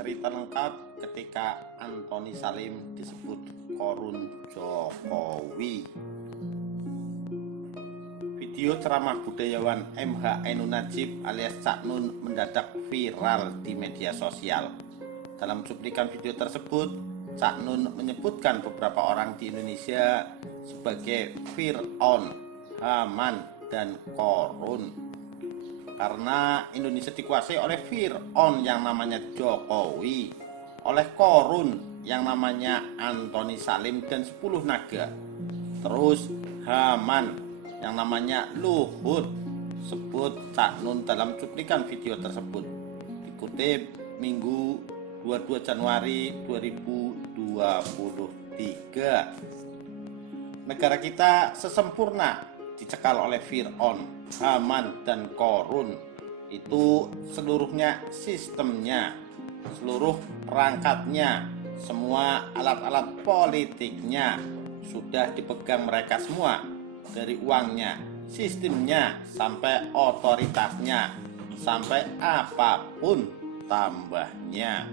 Cerita lengkap ketika Antoni Salim disebut Korun Jokowi. Video ceramah budayawan MH Ainun Najib alias Cak Nun mendadak viral di media sosial. Dalam cuplikan video tersebut, Cak Nun menyebutkan beberapa orang di Indonesia sebagai Fir'aun, Haman, dan Korun. Karena Indonesia dikuasai oleh Fir'aun yang namanya Jokowi, oleh Korun yang namanya Antoni Salim dan 10 naga, terus Haman yang namanya Luhut, sebut Cak Nun dalam cuplikan video tersebut. Dikutip Minggu 22 Januari 2023. Negara kita sesempurna dicekal oleh Fir'aun, Haman, dan Korun. Itu seluruhnya sistemnya, seluruh perangkatnya, semua alat-alat politiknya sudah dipegang mereka semua, dari uangnya, sistemnya, sampai otoritasnya, sampai apapun tambahnya.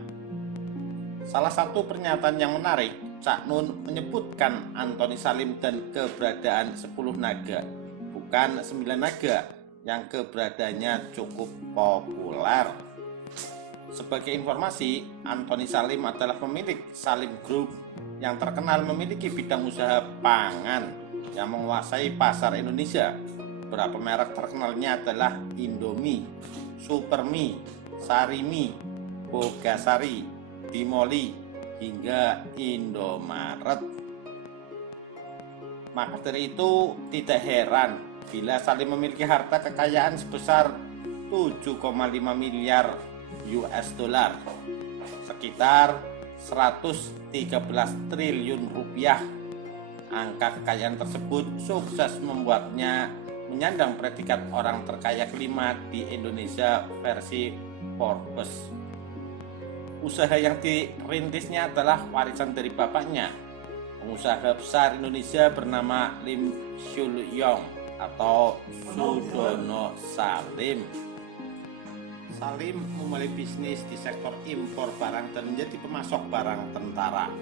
Salah satu pernyataan yang menarik, Cak Nun menyebutkan Antoni Salim dan keberadaan 10 naga, bukan 9 naga yang keberadaannya cukup populer. Sebagai informasi, Antoni Salim adalah pemilik Salim Group yang terkenal memiliki bidang usaha pangan yang menguasai pasar Indonesia. Beberapa merek terkenalnya adalah Indomie, Supermie, Sarimi, Bogasari, Bimoli, hingga Indomaret. Maka dari itu tidak heran bila Salim memiliki harta kekayaan sebesar 7,5 miliar US dollar, sekitar 113 triliun rupiah. Angka kekayaan tersebut sukses membuatnya menyandang predikat orang terkaya kelima di Indonesia versi Forbes. Usaha yang dirintisnya adalah warisan dari bapaknya, pengusaha besar Indonesia bernama Lim Shul Yong atau Sudono Salim. Salim memulai bisnis di sektor impor barang dan menjadi pemasok barang tentara.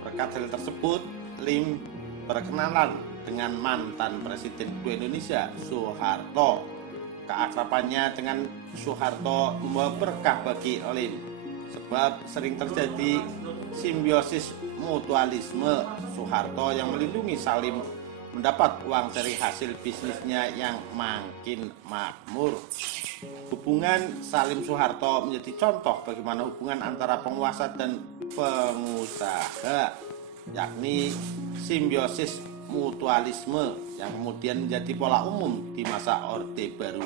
Berkat hal tersebut, Lim berkenalan dengan mantan Presiden kedua Indonesia, Soeharto. Keakrabannya dengan Soeharto membawa berkah bagi Lim, sebab sering terjadi simbiosis mutualisme. Soeharto yang melindungi Salim mendapat uang dari hasil bisnisnya yang makin makmur. Hubungan Salim Soeharto menjadi contoh bagaimana hubungan antara penguasa dan pengusaha, yakni simbiosis mutualisme yang kemudian menjadi pola umum di masa Orde Baru.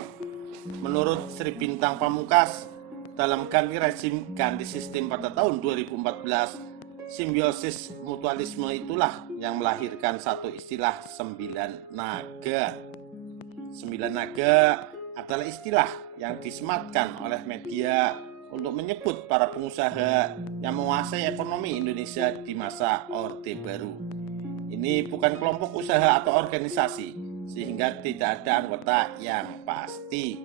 Menurut Sri Bintang Pamungkas, dalam ganti rezim ganti sistem pada tahun 2014, simbiosis mutualisme itulah yang melahirkan satu istilah 9 naga. 9 naga adalah istilah yang disematkan oleh media untuk menyebut para pengusaha yang menguasai ekonomi Indonesia di masa Orde Baru. Ini bukan kelompok usaha atau organisasi, sehingga tidak ada anggota yang pasti.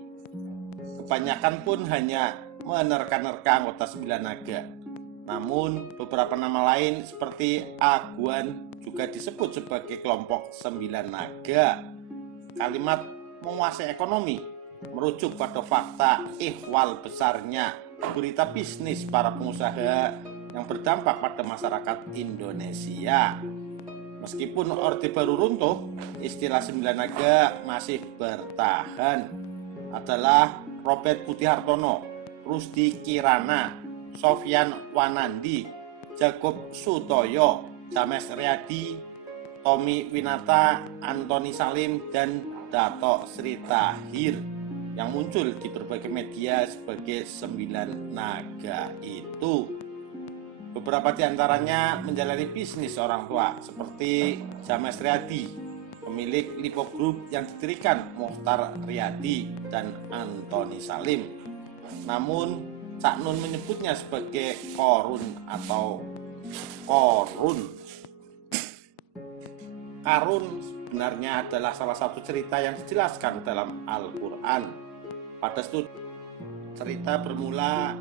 Kebanyakan pun hanya menerka-nerka anggota 9 naga. Namun beberapa nama lain seperti Aguan juga disebut sebagai kelompok 9 naga. Kalimat menguasai ekonomi merujuk pada fakta ihwal besarnya berita bisnis para pengusaha yang berdampak pada masyarakat Indonesia. Meskipun Orde Baru runtuh, istilah 9 naga masih bertahan. Adalah Robert Budi Hartono, Rusdi Kirana, Sofyan Wanandi, Jacob Sutoyo, James Riyadi, Tommy Winata, Antoni Salim, dan Dato Sri Tahir yang muncul di berbagai media sebagai 9 naga itu. Beberapa di antaranya menjalani bisnis orang tua seperti James Riyadi, pemilik Lipo Group yang didirikan Muhtar Riyadi dan Antoni Salim. Namun Cak Nun menyebutnya sebagai Korun atau Korun. Karun sebenarnya adalah salah satu cerita yang dijelaskan dalam Al-Quran. Pada studi cerita bermula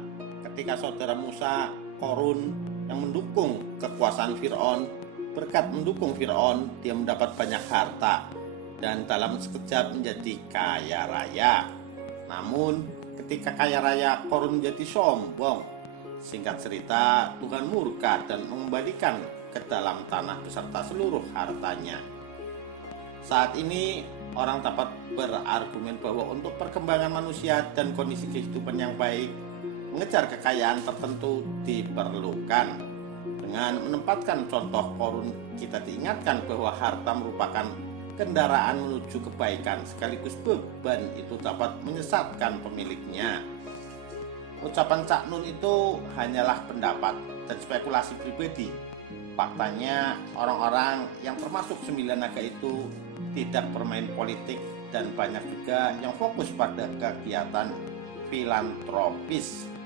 ketika saudara Musa Korun yang mendukung kekuasaan Fir'aun. Berkat mendukung Fir'aun, dia mendapat banyak harta dan dalam sekejap menjadi kaya raya. Namun ketika kaya raya, Korun menjadi sombong. Singkat cerita, Tuhan murka dan mengembalikan ke dalam tanah beserta seluruh hartanya. Saat ini orang dapat berargumen bahwa untuk perkembangan manusia dan kondisi kehidupan yang baik, mengejar kekayaan tertentu diperlukan. Dengan menempatkan contoh Korun, kita diingatkan bahwa harta merupakan kendaraan menuju kebaikan, sekaligus beban itu dapat menyesatkan pemiliknya. Ucapan Cak Nun itu hanyalah pendapat dan spekulasi pribadi. Faktanya, orang-orang yang termasuk 9 naga itu tidak bermain politik dan banyak juga yang fokus pada kegiatan filantropis.